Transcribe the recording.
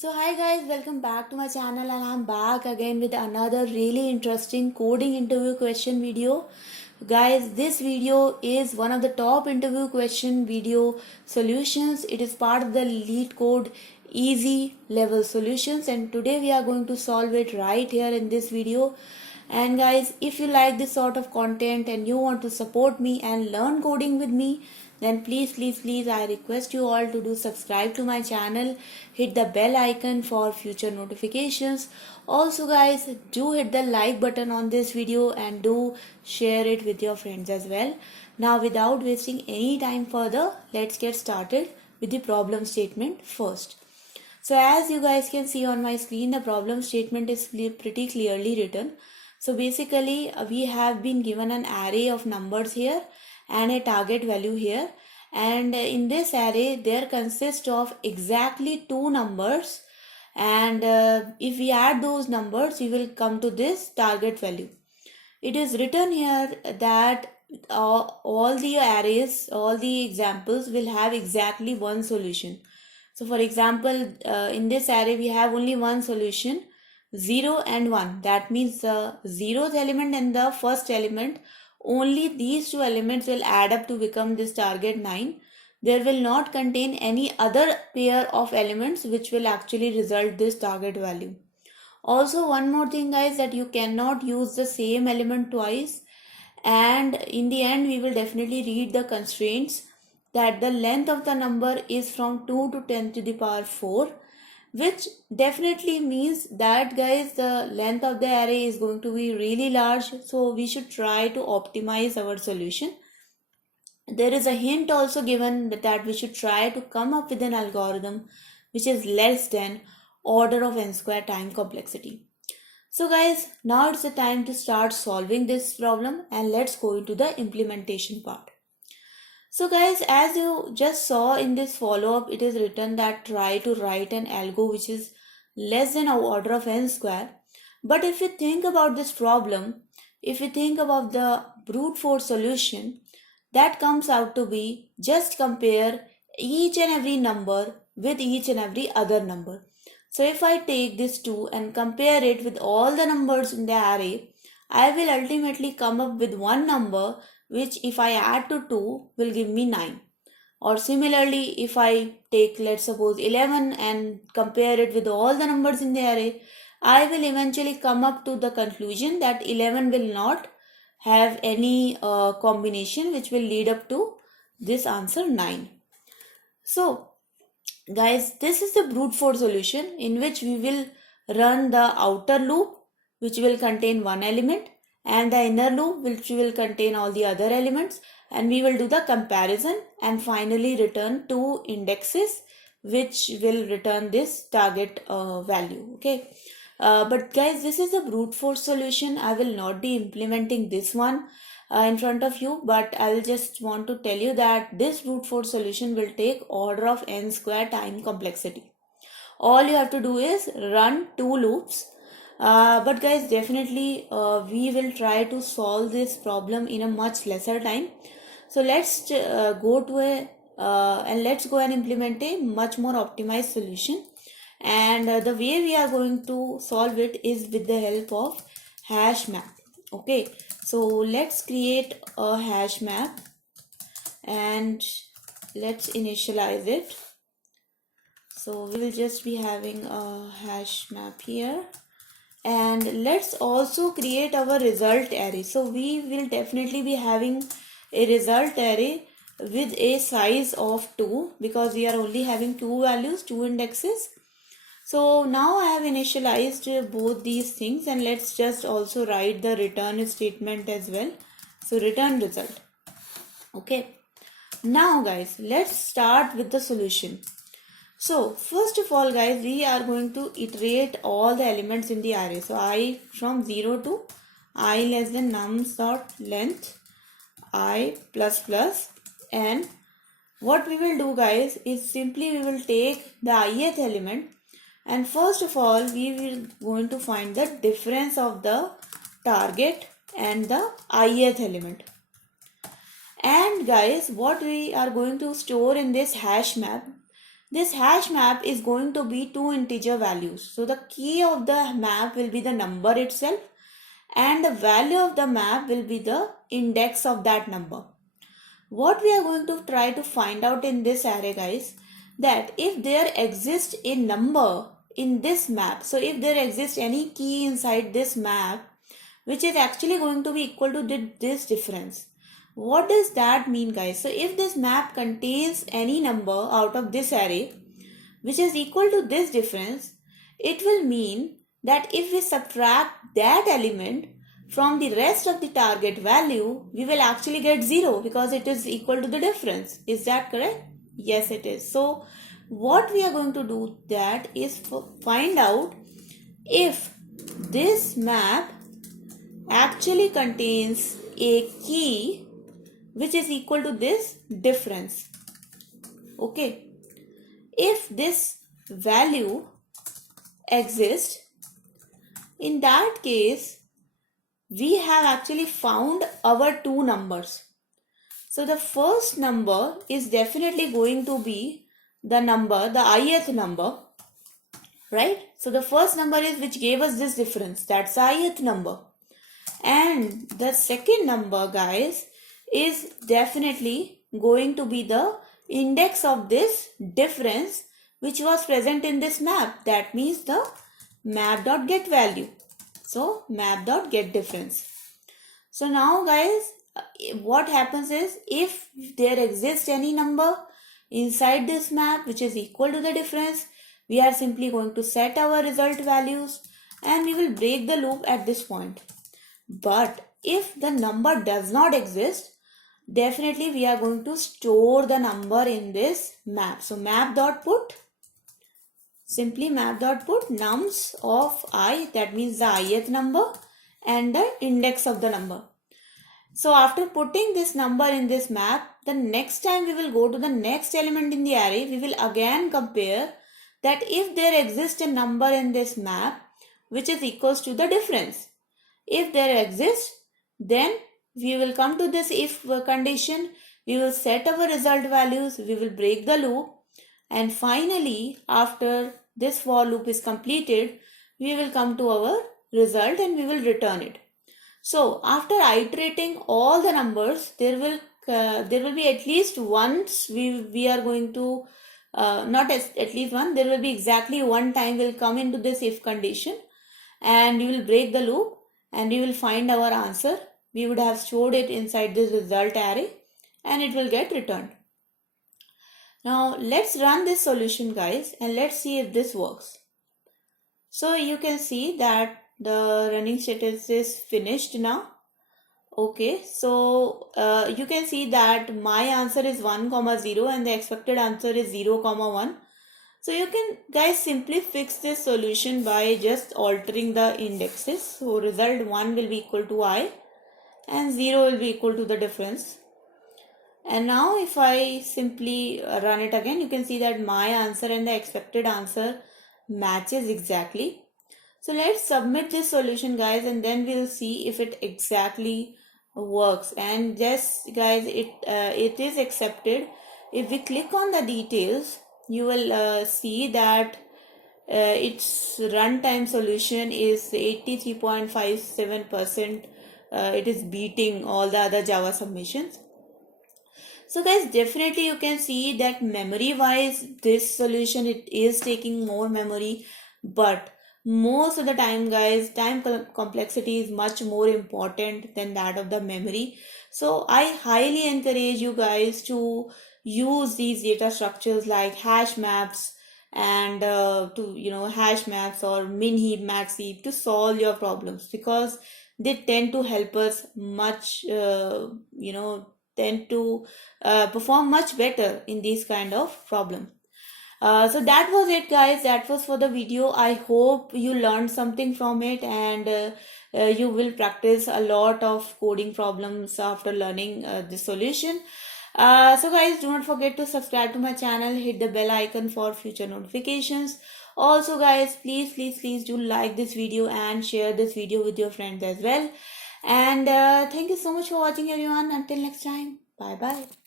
So hi guys, welcome back to my channel and I'm back again with another really interesting coding interview question video. Guys, this video is one of the top interview question video solutions. It is part of the LeetCode easy level solutions and today we are going to solve it right here in this video. And guys, if you like this sort of content and you want to support me and learn coding with me, then please I request you all to do subscribe to my channel, hit the bell icon for future notifications. Also guys, do hit the like button on this video and do share it with your friends as well. Now without wasting any time further, let's get started with the problem statement first. So as you guys can see on my screen, the problem statement is pretty clearly written. So basically we have been given an array of numbers here and a target value here, and in this array there consists of exactly two numbers, and if we add those numbers we will come to this target value. It is written here that all the arrays, all the examples will have exactly one solution. So for example, in this array we have only one solution, 0 and 1. That means the 0th element and the first element, only these two elements will add up to become this target 9. There will not contain any other pair of elements which will actually result this target value. Also one more thing guys, that you cannot use the same element twice, and in the end we will definitely read the constraints that the length of the number is from 2 to 10 to the power 4, which definitely means that guys the length of the array is going to be really large, so we should try to optimize our solution. There is a hint also given that we should try to come up with an algorithm which is less than order of n square time complexity. So guys, now it's the time to start solving this problem and let's go into the implementation part. So guys, as you just saw in this follow-up, it is written that try to write an algo which is less than order of n square. But if you think about this problem, if you think about the brute force solution, that comes out to be just compare each and every number with each and every other number. So if I take this 2 and compare it with all the numbers in the array, I will ultimately come up with one number which if I add to 2 will give me 9. Or similarly, if I take, let's suppose, 11 and compare it with all the numbers in the array, I will eventually come up to the conclusion that 11 will not have any combination which will lead up to this answer 9. So guys, this is the brute force solution in which we will run the outer loop which will contain one element and the inner loop which will contain all the other elements, and we will do the comparison and finally return two indexes which will return this target value. Okay, but guys, this is a brute force solution. I will not be implementing this one in front of you, but I will just want to tell you that this brute force solution will take order of n square time complexity. All you have to do is run two loops. But guys, definitely we will try to solve this problem in a much lesser time. So let's go to a and let's go and implement a much more optimized solution. And the way we are going to solve it is with the help of hash map. Okay, so let's create a hash map and let's initialize it. So we will just be having a hash map here, and let's also create our result array. So we will definitely be having a result array with a size of 2 because we are only having two values, two indexes. So now I have initialized both these things, and let's just also write the return statement as well. So return result. Okay. Now guys, let's start with the solution. So first of all guys, we are going to iterate all the elements in the array. So I from 0 to I less than nums dot length I plus plus, and what we will do guys is simply we will take the ith element, and first of all we will going to find the difference of the target and the ith element. And guys, what we are going to store in this hash map this hash map is going to be two integer values. So the key of the map will be the number itself, and the value of the map will be the index of that number. What we are going to try to find out in this array, guys, that if there exists a number in this map, so if there exists any key inside this map which is actually going to be equal to this difference. What does that mean, guys? So if this map contains any number out of this array which is equal to this difference, it will mean that if we subtract that element from the rest of the target value, we will actually get 0 because it is equal to the difference. Is that correct? Yes, it is. So what we are going to do that is find out if this map actually contains a key which is equal to this difference. Okay. If this value exists, in that case, we have actually found our two numbers. So the first number is definitely going to be the number, the ith number, right? So the first number is which gave us this difference, that's the ith number. And the second number, guys, is definitely going to be the index of this difference which was present in this map. That means the map.getValue. So map.getDifference. So now, guys, what happens is if there exists any number inside this map which is equal to the difference, we are simply going to set our result values and we will break the loop at this point. But if the number does not exist, definitely we are going to store the number in this map. So map.put, simply map.put nums of I, that means the ith number and the index of the number. So after putting this number in this map, the next time we will go to the next element in the array, we will again compare that if there exists a number in this map which is equals to the difference. If there exists, then we will come to this if condition, we will set our result values, we will break the loop, and finally after this for loop is completed, we will come to our result and we will return it. So after iterating all the numbers, there will be at least once we are going to not at least one, there will be exactly one time will come into this if condition, and you will break the loop and you will find our answer. We would have stored it inside this result array and it will get returned. Now let's run this solution, guys, and let's see if this works. So you can see that the running status is finished now. Okay, so you can see that my answer is 1, 0 and the expected answer is 0, 1. So you can, guys, simply fix this solution by just altering the indexes. So result 1 will be equal to I and 0 will be equal to the difference. And now if I simply run it again, you can see that my answer and the expected answer matches exactly. So let's submit this solution, guys, and then we'll see if it exactly works. And yes, guys, it is accepted. If we click on the details, you will see that its runtime solution is 83.57%. It is beating all the other Java submissions. So guys, definitely you can see that memory wise this solution, it is taking more memory, but most of the time, guys, time complexity is much more important than that of the memory. So I highly encourage you guys to use these data structures like hash maps and hash maps or min heap, max heap to solve your problems, because they tend to help us much tend to perform much better in these kind of problems. So that was it, guys. That was for the video. I hope you learned something from it, and you will practice a lot of coding problems after learning the solution. So guys, do not forget to subscribe to my channel, hit the bell icon for future notifications. Also guys, please do like this video and share this video with your friends as well. And thank you so much for watching, everyone. Until next time, bye bye.